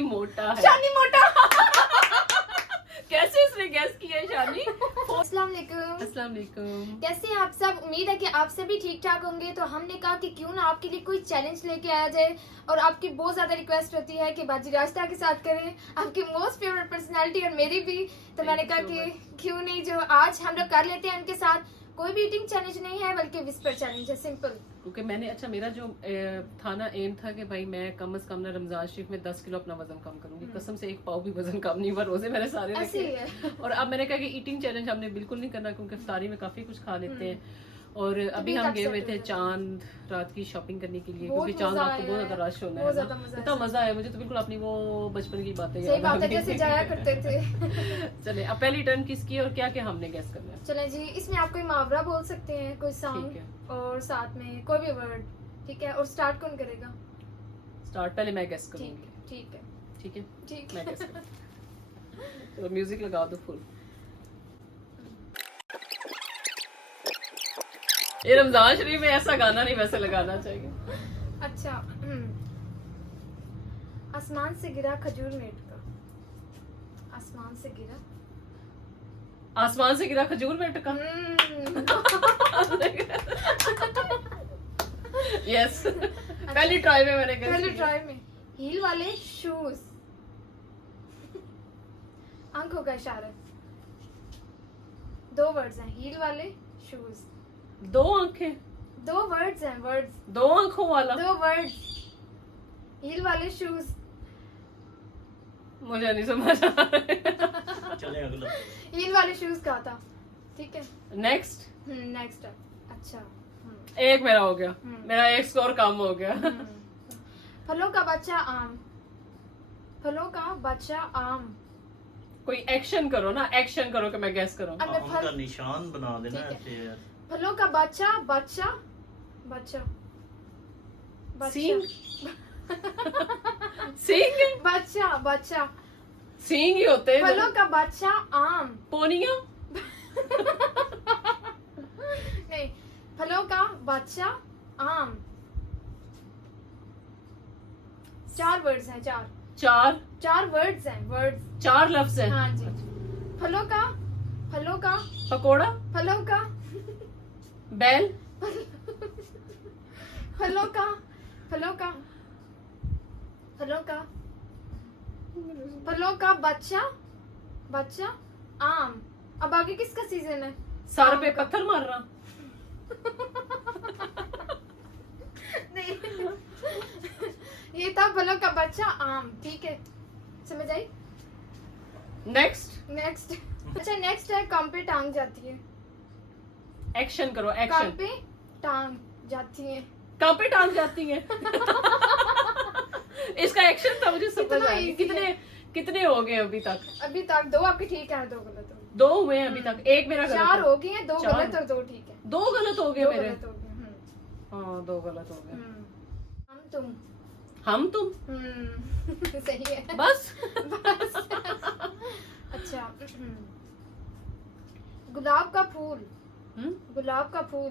मोटा है। शानी मोटा। कैसे इसने गैस किया है शानी? अस्सलाम वालेकुम। अस्सलाम वालेकुम। कैसे हैं आप सब? उम्मीद है कि आप सभी ठीक ठाक होंगे। तो हमने कहा कि क्यों ना आपके लिए कोई चैलेंज लेके आया जाए, और आपकी बहुत ज्यादा रिक्वेस्ट होती है कि बाजी रास्ता के साथ करें, आपकी मोस्ट फेवरेट पर्सनालिटी और मेरी भी। तो मैंने कहा कि क्यों नहीं, जो आज हम लोग कर लेते हैं उनके साथ। कोई भी ईटिंग चैलेंज नहीं है, बल्कि विस्पर चैलेंज है, सिंपल। क्योंकि मैंने मेरा जो था ना, एम था कि भाई मैं कम से कम ना रमजान शरीफ में 10 किलो अपना वजन कम करूंगी। कसम से एक पाव भी वजन कम नहीं हुआ, रोजे मैंने सारे रखे। और अब मैंने कहा कि ईटिंग चैलेंज हमने बिल्कुल नहीं करना, क्योंकि इफ्तारी में काफी कुछ खा लेते हैं। और अभी हम गए हुए थे चांद रात की शॉपिंग करने के लिए, क्योंकि चांद रात को बहुत ज्यादा रश होना है। इतना मजा आया मुझे तो, बिल्कुल अपनी वो बचपन की बातें याद आ गई, जैसे जाया करते थे। चले अब पहली टर्न किसकी और क्या क्या हमने गैस करना है? चले जी, इसमें आप कोई मुहावरा बोल सकते हैं, कोई सॉन्ग, और साथ में कोई भी वर्ड, ठीक है? और स्टार्ट कौन करेगा? स्टार्ट पहले मैं गैस करूंगी। ठीक है ठीक है, ठीक मैं है। गैस करूंगी। तो म्यूजिक लगा दो फुल। ये रमजान शरीफ में ऐसा गाना नहीं वैसे लगाना चाहिए। अच्छा, आसमान से गिरा खजूर मेट का। आसमान से गिरा, आसमान से गिरा खजूर मेट का। यस, पहली ट्राई में मैंने पहली ट्राई में। हील वाले शूज, आंखों का इशारा। दो वर्ड्स हैं, हील वाले शूज। दो आंखें, दो वर्ड्स हैं, वर्ड्स। दो आंखों वाला, दो वर्ड्स, हील वाले शूज। मुझे नहीं समझ आ रहा है। चले अगला। हील वाले शूज का था, ठीक है? नेक्स्ट। नेक्स्ट। अच्छा, एक मेरा हो गया, मेरा एक स्कोर कम हो गया। फलों का बच्चा आम। फलों का बच्चा आम। कोई एक्शन करो ना, एक्शन करो कि मैं गैस करूं। अब मैं उनका फल, निशान बना देना ठीक है। ऐसे यार। फलों का बच्चा बच्चा बच्चा सींग। सींग, बच्चा बच्चा। सींग ही होते हैं। फलों का बच्चा आम। पोनिया। नहीं, फलों का बच्चा आम। चार वर्ड्स हैं, चार चार वर्ड्स हैं, वर्ड्स। चार लफ्ज है। हाँ जी। फलों का पकोड़ा, फलों का बैल, फलों का फलों का बच्चा आम। अब आगे किसका सीजन है? सर पे पत्थर मार रहा। नहीं, ये था फलों का बच्चा आम, ठीक है? समझ आई? नेक्स्ट। अच्छा, नेक्स्ट है काम पे टांग जाती है। एक्शन करो, काम एक्शन। पे टांग जाती है। कहाँ पे टांग जाती है? इसका एक्शन था, मुझे समझ कितना आ गया। easy कितने कितने हो गए अभी तक? अभी तक दो आपके ठीक है, दो गलत हो गए। दो हुए हैं अभी तक, एक मेरा गलत चार है। हो गए हैं, दो चार। गलत और दो ठीक है। दो गलत हो गए दो मेरे। गलत हो गए। हाँ, दो गलत हो गए। हम तुम। हम तुम। सही है। बस। अच्छा, गुलाब का फूल। हम्म? गुलाब का फूल।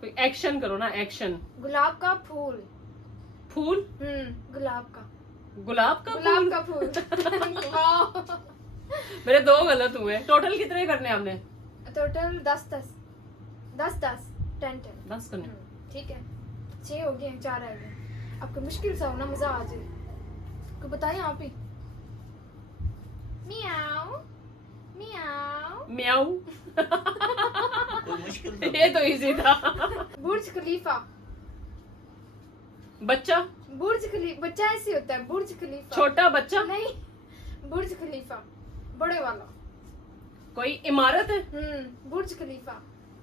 कोई एक्शन करो ना, एक्शन। गुलाब का फूल। फूल, गुलाब का गुलाब का गुलाब फूल। का फूल। वाह। मेरे दो गलत हुए। टोटल कितने करने हमने? टोटल 10 10 10 10 करने। ठीक है, 6 हो गए, 4 रह गए। आपको मुश्किल सा होना, मजा आ जाए। को बताएं आप ही। मियाओ मियाओ म्याऊ। कोई मुश्किल था? ये तो इजी था। बुर्ज खलीफा। बच्चा, बच्चा ऐसे होता है, बुर्ज खलीफा। छोटा बच्चा। नहीं, बुर्ज खलीफा बड़े वाला। कोई इमारत है। बुर्ज खलीफा।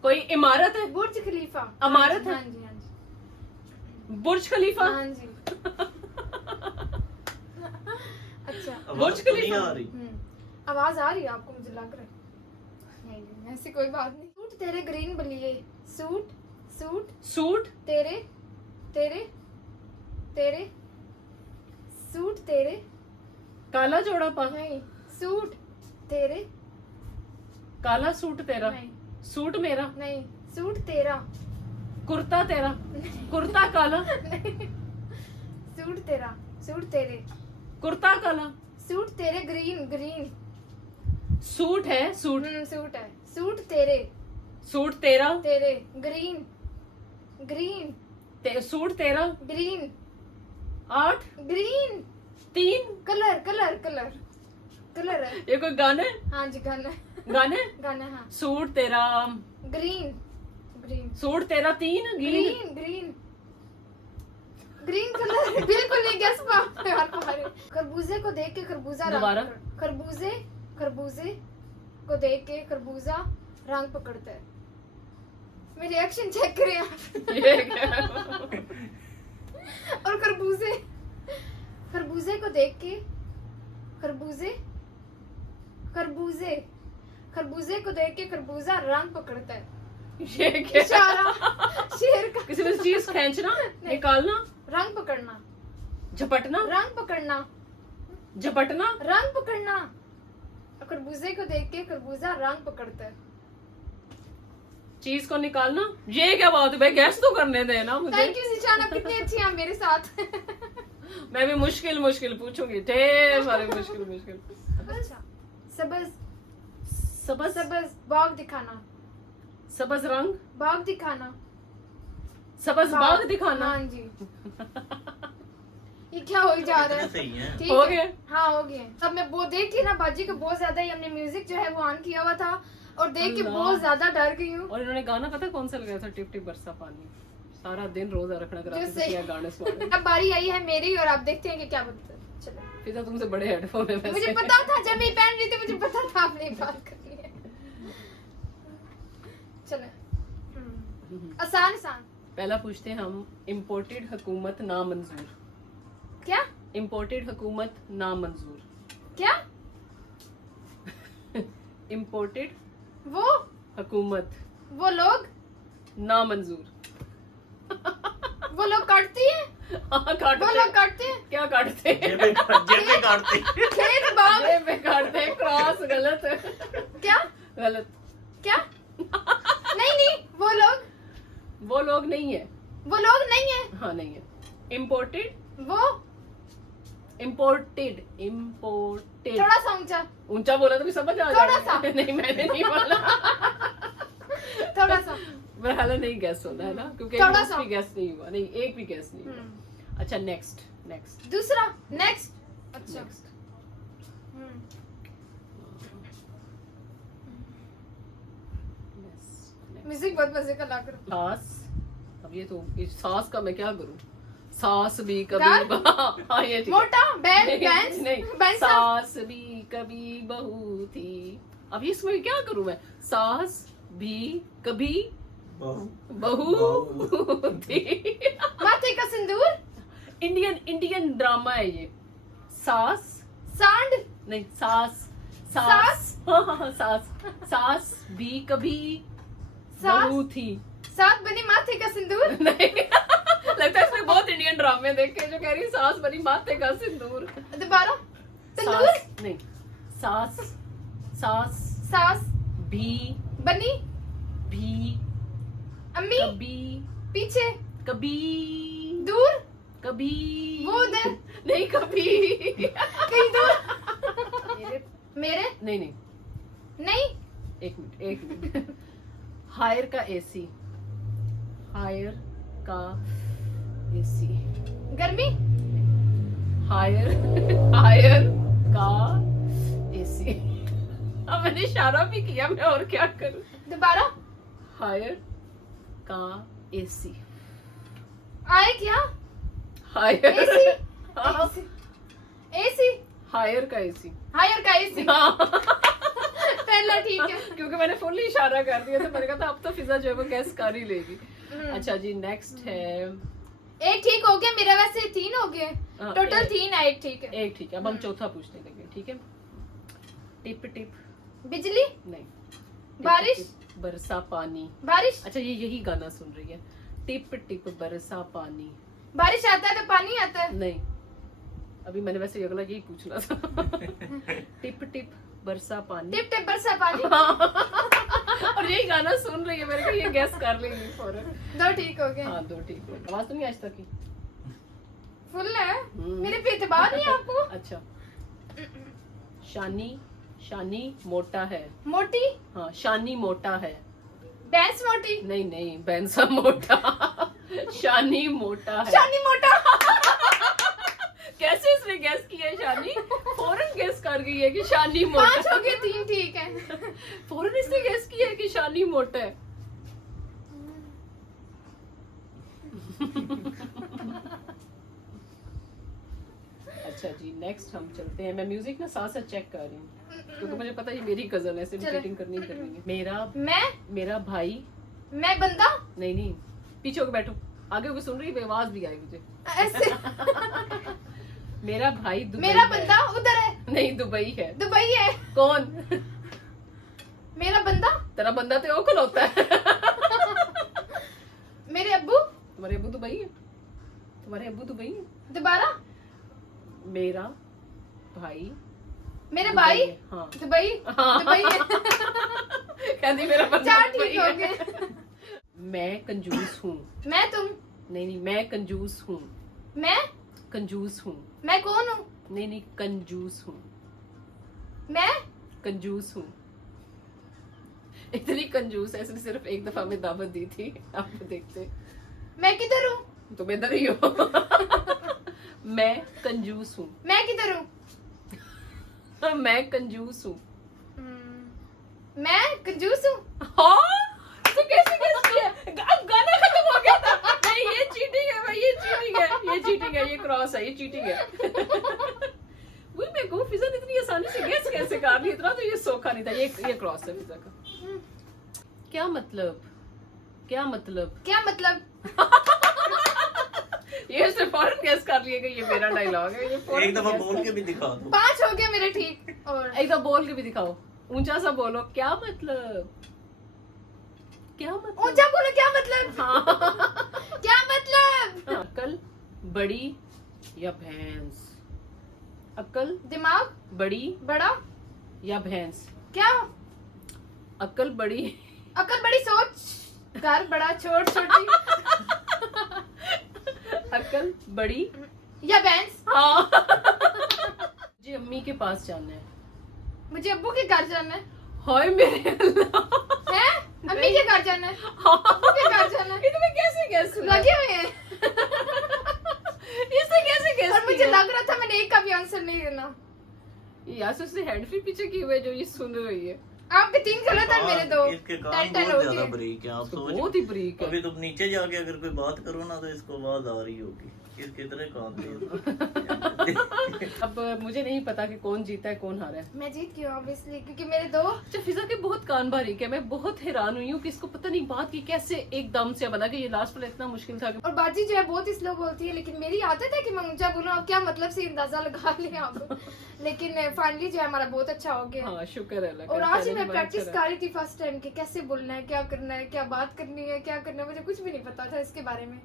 कोई इमारत है। बुर्ज खलीफा। इमारत है? हाँ जी, हाँ जी। बुर्ज खलीफा। हाँ जी। अच्छा, आवाज बुर्ज तो नहीं खलीफा। आ रही। आवाज आ रही है आपको? मुझे लग रहा है। नहीं, ऐसी कोई बात नहीं। सूट तेरे ग्रीन बलिए। सूट तेरे सूट तेरे। काला जोड़ा पा। नहीं, सूट तेरे। काला सूट तेरा। नहीं, सूट मेरा। नहीं, सूट तेरा। कुर्ता तेरा। कुर्ता काला। सूट तेरा, सूट तेरे। कुर्ता काला, सूट तेरे ग्रीन ग्रीन। सूट है, सूट, सूट है, सूट तेरे सूट तेरा, तेरे ग्रीन ग्रीन सूट तेरा, green 8 green 3। Colour colour colour colour है। ये कोई गाने हाँ जी गाना गाने? गाना हाँ। सूट तेरा ग्रीन ग्रीन सूट तेरा 3 green. Green green green colour बिल्कुल नहीं गेस खरबूजे को देख के खरबूजा दोबारा? खरबूजे खरबूजे को देख के खरबूजा रंग पकड़ता है। मेरे रिएक्शन चेक करें आप। ये क्या? और खरबूजे खरबूजे को देख के खरबूजे खरबूजे खरबूजे को देख के खरबूजा रंग पकड़ता है। ये क्या? इशारा शेर का। किसी में चीज खींचना, निकालना, रंग पकड़ना झपटना, रंग पकड़ना झपटना, रंग पकड़ना। खरबूजे को देख के खरबूजा रंग पकड़ता है। चीज को निकालना। ये क्या बात है भाई, गैस तो करने देना मुझे। थैंक यू जिशान, आप कितने अच्छे हैं मेरे साथ। मैं भी मुश्किल मुश्किल पूछूंगी, ढेर सारे मुश्किल मुश्किल। अच्छा सबज सबज सबज बाग दिखाना सबज रंग, बाग दिखाना सबज बाग दिखाना। हाँ जी। ये क्या हो जा रहा है? सही है। ठीक हो है? गया? हाँ हो गए। अब मैं वो देख के ना बाजी को बहुत ज्यादा ही हमने म्यूजिक जो है वो ऑन किया हुआ था और देख के अल्लाह। बहुत ज्यादा डर गई हूँ। और इन्होंने गाना पता है कौन सा लगाया था? टिप टिप बरसा पानी। सारा दिन रोजा रखना जो कराते सही- थे गाने सुनने। अब बारी आई है मेरी और आप देखते हैं कि क्या बनता है। चलो फिजा तुमसे बड़े हेडफोन है वैसे। मुझे पता था जब मैं पहन रही थी, मुझे पता था आपने बात करनी है। चलो आसान आसान। पहला पूछते हैं हम, इम्पोर्टेड हुकूमत नामंजूर। क्या इम्पोर्टेड हुकूमत नामंजूर। क्या इम्पोर्टेड वो हुकूमत लोग नामंजूर। वो लोग काटती हैं, हाँ वो काटते लोग काटते हैं क्या काटते हैं? जेब में काटते। खेत बाग। जेब में काटते हैं, क्रॉस गलत है। क्या गलत। क्या नहीं नहीं वो लोग नहीं है। वो लोग नहीं है हाँ नहीं है। इम्पोर्टेड वो इम्पोर्टेड थोड़ा सा ऊंचा ऊंचा बोला तो भी समझ आ थोड़ा जाएगा। नहीं मैंने नहीं बोला। थोड़ा सा। मेरा हाल नहीं गैस होना है ना, क्योंकि थोड़ा एक सा। भी गैस नहीं हुआ। नहीं एक भी गैस नहीं हुआ। अच्छा नेक्स्ट नेक्स्ट दूसरा नेक्स्ट। अच्छा नेक्स्ट। म्यूजिक बहुत मजे का लग रहा सास। अब ये तो इस सास का मैं क्या करूं? सास भी दाल? कभी हाँ ये ठीक है। मोटा बैल नहीं, बैंस नहीं बैंस सास भी कभी बहू थी। अब इसमें क्या करूं मैं? सास भी कभी बहू थी। माथे का सिंदूर इंडियन ड्रामा है ये। सास सांड नहीं सास सास? हाँ, सास भी कभी सास? बहू थी। सात बनी माथे का सिंदूर। नहीं लगता है इसमें बहुत इंडियन ड्रामे देखे जो कह रही है सास बनी माथे का सिंदूर। दोबारा सिंदूर सास नहीं सास सास सास भी बनी अम्मी कभी पीछे कभी दूर कभी वो उधर नहीं कभी कहीं दूर मेरे नहीं नहीं नहीं एक मिनट हायर का एसी हायर का एसी गर्मी हायर का एसी। अब मैंने इशारा भी किया, मैं और क्या करूं? दोबारा हायर का एसी आए क्या हायर एसी हाँ, एसी हायर का एसी हायर का एसी हाँ। पहला ठीक है। क्योंकि मैंने फुल इशारा कर दिया तो मैंने कहा था अब तो फिजा जो है वो गैस कर ही लेगी। अच्छा जी नेक्स्ट है एक ठीक हो गया मेरा, वैसे 3 हो गए हाँ, टोटल एक- 3 है। एक ठीक है एक ठीक है। अब हम चौथा पूछने लगे। ठीक है टिप टिप बिजली नहीं टिप बारिश? टिप बरसा पानी। बारिश अच्छा ये यही गाना सुन रही है। टिप टिप बरसा पानी। बारिश आता है तो पानी आता है। नहीं अभी मैंने वैसे अगला यही पूछना था। टिप टिप बरसा पानी। टिप टिप बरसा पानी। और यही गाना सुन रही है, मेरे को ये गैस कर लेंगी फौरन। 2 ठीक हो गए। हाँ 2 ठीक है। आवाज तो नहीं आज तक की। फुल है, मेरे पे एतबार नहीं है आपको। अच्छा, शानी, शानी मोटा है। मोटी, हाँ, शानी मोटा है। भैंस मोटी, नहीं नहीं, बैंसा मोटा। शानी मोटा है। शानी मोटा। कैसे इसने गैस किया है? शानी फौरन गैस कर गई है कि शानी मोटा। 5 हो गए, 3 ठीक है। फौरन इसने गैस किया है कि शानी मोटा है। अच्छा जी, नेक्स्ट हम चलते हैं। मैं म्यूजिक ना साथ साथ चेक कर रही हूँ क्योंकि मुझे पता है ये मेरी कजन है, सिर्फ चीटिंग करनी ही करनी है। मेरा भाई। मैं बंदा। नहीं नहीं, पीछे होकर बैठो, आगे होकर सुन रही है, आवाज भी आई मुझे। ऐसे। मेरा भाई दुबई मेरा है। बंदा उधर है। नहीं, दुबई है। दुबई है। कौन? मेरा बंदा। तेरा बंदा तो ओखल होता है। मेरे अब्बू। तुम्हारे अब्बू दुबई है? तुम्हारे अब्बू दुबई है? दोबारा। मेरा भाई। मेरे दुबई भाई। है, हाँ। दुबई। हाँ। दुबई है। कहती मेरा बंदा 4 दुबई ठीक हो है। गए। मैं कंजूस हूँ। मैं तुम। नहीं नहीं, मैं कंजूस हूँ। मैं कंजूस हूँ। मैं कौन हूँ? नहीं नहीं, कंजूस हूँ। मैं कंजूस हूँ। इतनी कंजूस है, इसने सिर्फ एक दफा में दावत दी थी। आप देखते। मैं किधर हूँ? तुम इधर ही हो। मैं कंजूस हूँ। मैं किधर हूँ? मैं कंजूस हूँ। मैं कंजूस हूँ। हाँ, तो कैसे कैसे किया? अब गाना खत्म हो गया था। नहीं, ये चीटिंग है भाई, ये चीटिंग है, ये चीटिंग है, ये क्रॉस है, ये चीटिंग है। वही मैं कहूँ, फिजा ने इतनी आसानी से गेस कैसे कर ली? इतना तो ये सोखा नहीं था। ये क्रॉस है फिजा का। क्या मतलब? क्या मतलब? क्या मतलब? ये सिर्फ फौरन गेस कर लिए कि ये मेरा डायलॉग है। ये फौरन एक दफा guess बोल कर- के भी दिखा दो। 5 हो गए मेरे ठीक। और एक दफा बोल के भी दिखाओ, ऊंचा सा बोलो। क्या मतलब? क्या मतलब? ऊंचा बोलो, क्या मतलब? हाँ। क्या मतलब? अक्ल बड़ी या भैंस? अक्ल दिमाग बड़ी बड़ा या भैंस? क्या? अक्ल बड़ी। अकल बड़ी सोच, घर बड़ा छोट छोटी। अक्ल बड़ी या बैंस। हाँ। मुझे अम्मी के पास जाना है। मुझे अब्बू के घर जाना है। हाय मेरे अल्लाह। हैं? अम्मी के घर जाना है। हाँ। अब्बू के घर जाना है। इनमें कैसे गैस लगे हुए हैं। इससे कैसे गैस और मुझे लग रहा था मैंने एक का भी आंसर नहीं देना। यार से उसने हैंड फ्री पीछे की हुए जो ये सुन रही है। आपके 3 गलत और मेरे 2। इसके कान 10 बहुत हो ज्यादा गए। बारीक है। आप तो सोच, बहुत ही बरीक है। अभी तुम नीचे जाके अगर कोई बात करो ना तो इसको आवाज आ रही होगी। इसके इतने कान थे। अब मुझे नहीं पता कि कौन जीता है कौन हारा है। मैं जीत गई ऑब्वियसली क्योंकि मेरे 2। अच्छा, फिजा के बहुत कान बारीक है। मैं बहुत हैरान हुई हूँ कि इसको पता नहीं बात की कैसे एकदम से बना कि ये लास्ट वाला इतना मुश्किल था। और बाजी जो है बहुत ही स्लो बोलती है, लेकिन मेरी आदत है कि मैं ऊंचा बोलूं। अब क्या मतलब से अंदाजा लगा लें आप। लेकिन फाइनली जो है हमारा बहुत अच्छा हो गया। हाँ, शुक्र है अल्लाह का। और आज ही पहले मैं भी प्रैक्टिस अच्छा रहा। कर रही थी फर्स्ट टाइम कि कैसे बोलना है, क्या करना है, क्या बात करनी है, क्या करना है। मुझे कुछ भी नहीं पता था इसके बारे में।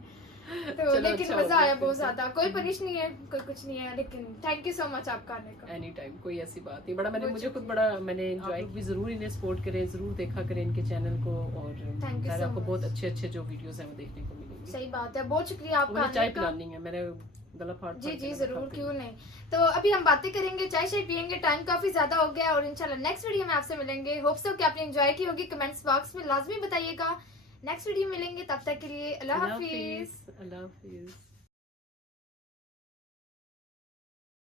तो चलो, लेकिन अच्छा हो मजा गया आया फिर बहुत से। ज्यादा। कोई पनिश नहीं है, कोई कुछ नहीं है, लेकिन थैंक यू सो मच आपका आने का। एनी टाइम, कोई ऐसी बात नहीं। बड़ा मैंने बहुत मुझे खुद शुक्रिया। बड़ा मैंने एंजॉय भी। जरूर इन्हें सपोर्ट करें, जरूर देखा करें इनके चैनल को। और Thank you शायद so आपको much. बहुत अच्छे अच्छे जो वीडियोस हैं वो देखने को मिलेंगे। सही बात है, बहुत शुक्रिया आपका मुझे आने चाय का। पिलानी है, मैंने गला फाड़ जी फाड़ जी के जरूर, रखा क्यों नहीं। तो अभी हम बातें करेंगे, चाय शाय पियेंगे। टाइम काफी ज्यादा हो गया और इंशाल्लाह नेक्स्ट वीडियो में आपसे मिलेंगे। होप सो कि आपने एंजॉय की होगी। कमेंट्स बॉक्स में लाजमी बताइएगा। नेक्स्ट वीडियो में मिलेंगे, तब तक के लिए अल्लाह हाफिज। अल्लाह हाफिज।